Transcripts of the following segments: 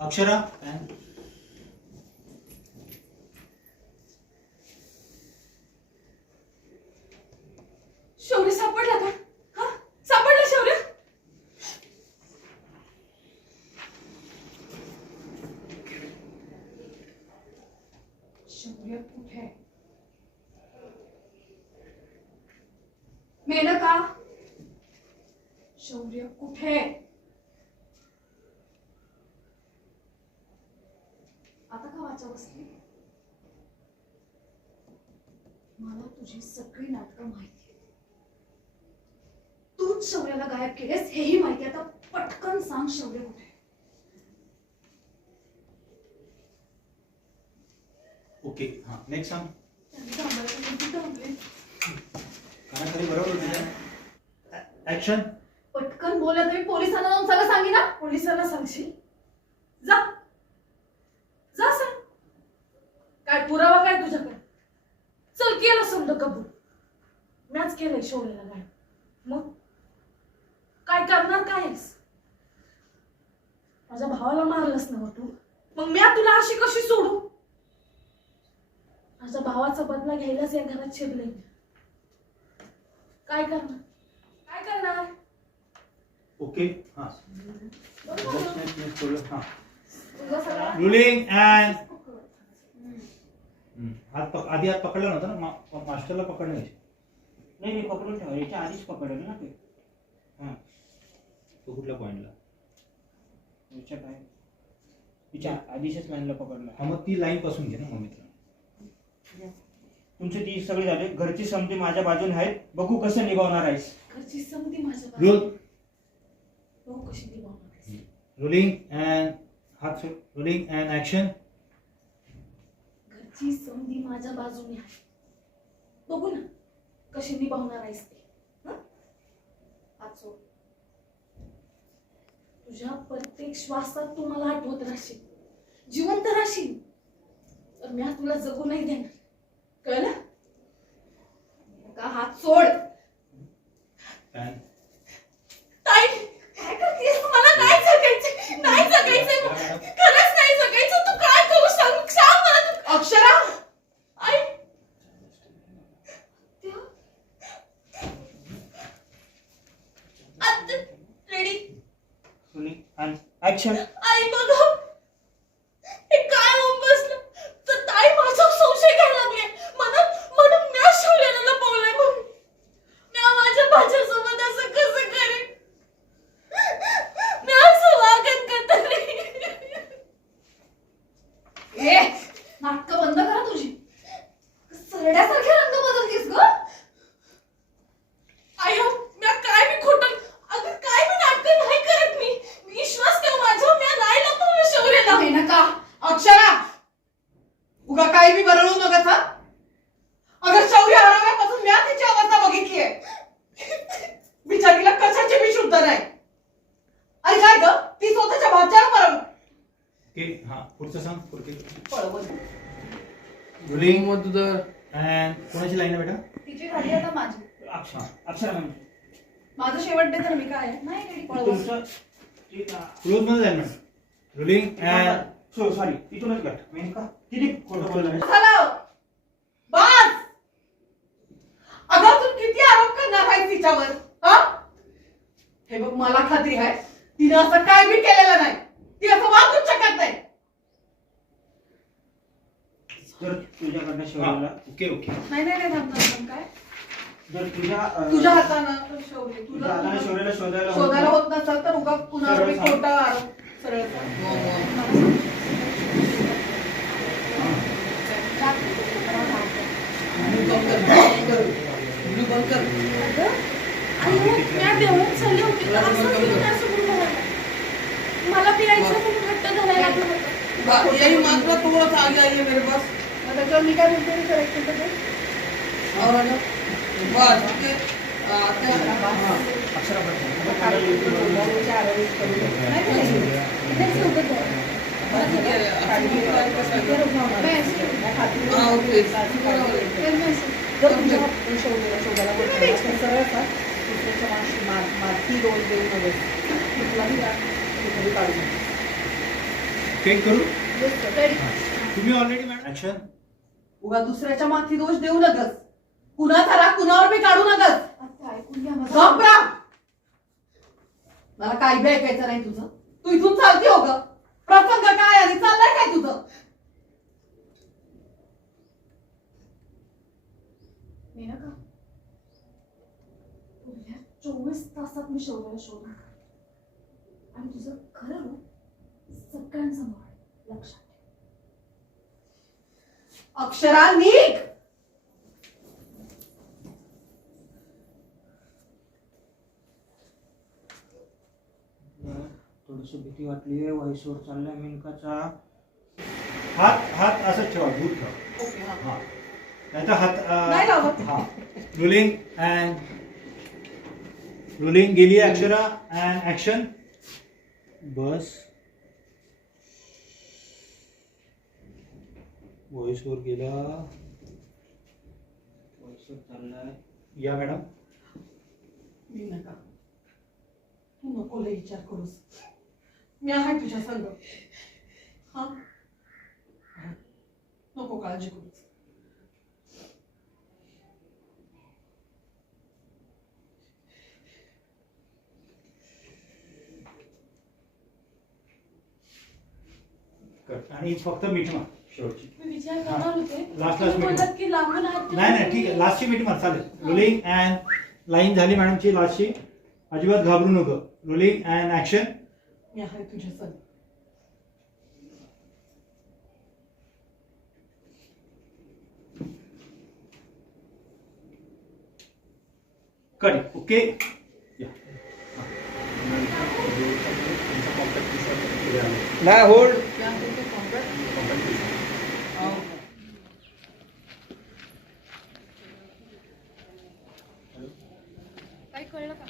अक्षरा शौर्य सापडला का हा सापडला शौर्य शौर्य कुठे आहे? मेनका शौर्य कुठे आहे? आता का वाचा बसली मला तुझी सगळी नाटकं माहिती. तूच शौर्याला गायब केलेस हेही माहिती आहे. आता पटकन सांग शौर्य कुठे? ओके हा नेक्स्ट सांग? कानाखाली बरोबर होती ऍक्शन पटकन बोलला तरी पोलिसांना जाऊन सगळं सांगी ना पोलिसांना सांगशील जा सांग काय पुरावा काय तुझ्याकडे चल केलं समजा कबूल मॅच केलंय शौर्याला गाय मग काय करणार काय आहेस माझ्या भावाला मारलंस ना तू मग मी तुला अशी कशी सोडू माझ्या भावाचा बदला घ्यायलाच या घरात शिरले काय करणार काय करणार ओके हा ना? हा सगळा रुलिंग अँड हात पक आधी हात पकडला नव्हता ना? मा- मास्टरला पकडणे नाही नाही पकडून ठेवा याच्या आधीच पकडलं ना ते. हां. तो कुठल्या पॉइंटला याच्या काय तिच्या आधीचच मॅनला पकडलं. हा मग ती लाईन पासून घे ना मग मित्र तुमचे ती सगळे झाले. घरची समती माझ्या बाजूने आहेत. बघू कसं निभावणार आहेस. घरची समधी माझ्या रोल. बघू कशी निभावणार आहेस. रोलिंग अँड हात रोलिंग अँड ऍक्शन ही संधी माझ्या बाजूने आहे. बघू ना कशी निभावणार आहेस ते. आचो तुझ्या प्रत्येक श्वासात तू मला आठवत राहशील. जिवंत राहशील. तर मी तुला जगू नाही देणार कळलं का हात सोड अँड ताई काय करतेस मला नाही जगायचं नाही जगायचं खरंच नाही जगायचं तू काय करू सांग सांग मला तू अक्षरा आई देवा. आत- रेडी आणि ऍक्शन आई बघ हे काय होऊन बसलं तर ताई माझा संशय घ्यायला लागले म्हणून म्हणून म्या शौर्याला लपवलंय म्हणून म्या माझ्या भाच्यासोबत असं कसं करेन म्या असं वागत का तरी ए नाटक बंद करा तुझी सरड्यासारखे रंग बदलतीस ग आयो म्या काय मी खोटं अगं काय मी नाटक नाही करत मी विश्वास ठेव माझ्या म्या नाही लपवलं शौर्याला नाही नका अक्षरा उगा काही बी बरळू नका हा अगं शौर्य हरवल्यापासून मी तिची अवस्था बघितलीये बिचारीला कशाची बी शुद्ध नाही अरे काय ग ती स्वतःच्या भाच्याला परव ओके हा पुढचं सांग पुढचे मग तुझं अँड कोणाची लाईन आहे बेटा? तिची झाली आता माझी. अक्षर. अक्षर म्हणजे माझं शेवट दे तर मी काय नाही रेडी तुमचं? ठीक आहे. क्लोजमध्ये जाईल madam. Rolling and so sorry cut Menaka किती? खोटं बोललं झालं. बस! अगं तू किती आरोप करणार आहे तिच्यावर? हा? हे बघ मला खात्री आहे. तिने असं काय बी केलेलं नाही. ती असं वागूच शकत नाही जर तुझ्याकडनं शौर्याला ओके ओके नाही नाही नाही थांब, थांब, थांब, काय जर तुझ्या अं, तुझ्या हातानं तुझ्या शोधायला शोधायला होतं. होत नसेल तर उगा कुणावर बी सरळ सांग. खोटा आरोप सरळ सांग. आई हो, म्या बेहून चालले होते तर असं केलं नाही, असं बोलू नका. मला पियायचं म्हणून हट्ट धरायला लागलं होतं. यही मात्र थोड़ा सा आगे आइए मेरे पास मग त्याच्यावर मी काय म्हणते करेक्ट होतं ते? और आ जाओ बस ओके आते हैं हाँ नाही नाही. इथेच नव्हतं ते. ठीक है ते रुग्णालयात. काय असेल? त्या खात्री- हाँ ओके ते नसेल. जर तुझ्या हातून शोधायला शोधायला होत नाही, तर सरळ सांग. दुसऱ्याच्या माशी मार मारती रोल देऊ नये करू? तुम्ही ऑलरेडी मॅडम ऍक्शन उगा दुसऱ्याच्या माथी दोष देऊ नकस. कुणाचा राग कुणावर बी काढू नकस. आता ऐकून घ्या माझं घाबरा मला काही बी ऐकायचं नाही तुझं. तू इथून चालती हो ग. प्रसंग काय आणि चाललंय काय तुझं? मेनका पुढल्या चोवीस तासात मी शौर्याला शोधून काढते. आणि तुझं? खरं रूप सगळ्यांसमोर लक्षात ठेव. अक्षरा निघ! थोडस भीती वाटली आहे वयसवर चाललाय मेनकाचा. हात हात असंच ठेवा दूर ठेवा. ओके हा. हा. नाहीतर हात नाही लावत. हा. रुलिंग अँड रुलिंग गेली अक्षरा अँड ऍक्शन बस. व्हॉइस वर गेला वयसवर चाललाय. या मॅडम मी नका. तू नको लय विचार करूस. मी आहे तुझ्या संग. हा. नको काळजी करूस. कट आणि फक्त मीठ मार शेवटची. मी विचार करणार होते. Last, last तुम्ही minute. बोललात की लांबून हात ठेवून- नाही नाही ठीक आहे. लास्टची मीठ मार चालेल. रुलिंग अँड लाईन झाली मॅडमची लास्टची अजिबात घाबरू नको. रुलिंग अँड ऍक्शन मी आहे तुझ्या संग कट ओके नाही होल्ड काही कळलं का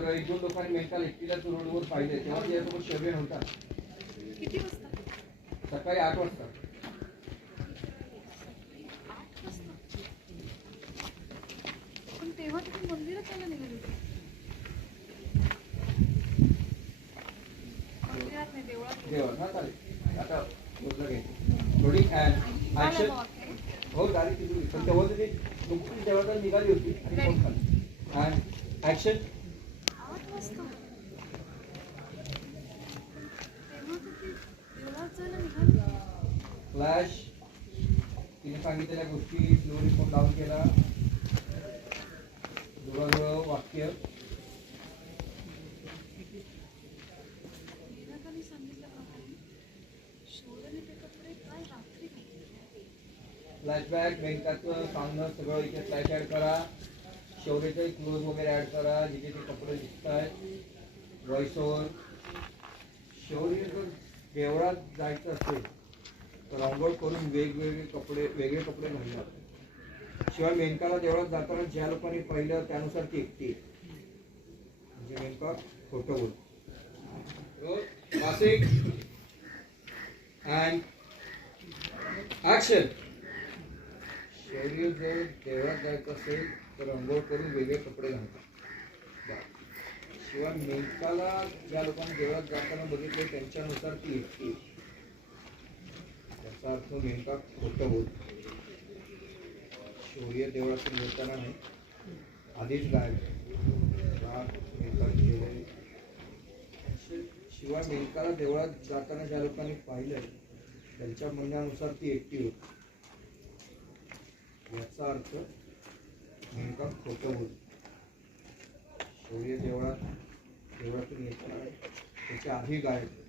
पर एक दोन लोकांनी मेंटल एकटीलाच रोडवर पाहिले तेव्हा त्याच्यासोबत शौर्य नव्हता. सकाळी आठ वाजता. तेव्हा तुम्ही मंदिरात चालला निघाले होते. मंदिरात नाही देवळात देवा ना चालेल आता घ्यायची थोडी ऍक्शन हो गाडी तिथून पण तेव्हा ते निघाली होती आणि ऍक्शन वाजता ती फ्लॅश तिने सांगितलेल्या गोष्टी स्लो रिपोर्ट लावून केला. जुळाजुळं वाक्य. फ्लॅशबॅक बँकाचं सांगणं सगळं इथे फ्लॅश ऍड करा. शौर्याचे क्लोज वगैरे ऍड करा जिथे ते कपडे दिसत आहेत व्हॉइस शौर्य जर देवळात जायचं असेल तर आंघोळ करून वेगवेगळे कपडे वेगळे कपडे घालणार शिवाय मेनकाला देवळात जाताना ज्या लोकांनी पाहिलं त्यानुसार ती एकटी. म्हणजे मेनका खोटं बोल अँड ऍक्शन शौर्य जर देवळात जायचं असेल तर अंघोळ करून वेगळे कपडे घालतात. शिवाय नेमकाला ज्या लोकांनी देवळात जाताना बघितले त्यांच्यानुसार ती एकटी त्याचा अर्थ मेनका खोटं होत शौर्य देवळातून येताना नाही आधीच गायब राग शिवाय मेनकाला देवळात जाताना ज्या लोकांनी पाहिलंय त्यांच्या म्हणण्यानुसार ती एकटी होती. याचा अर्थ नेमका खोटं बोल सूर्य देवळात देवळातून येताना त्याच्या आधी गायब.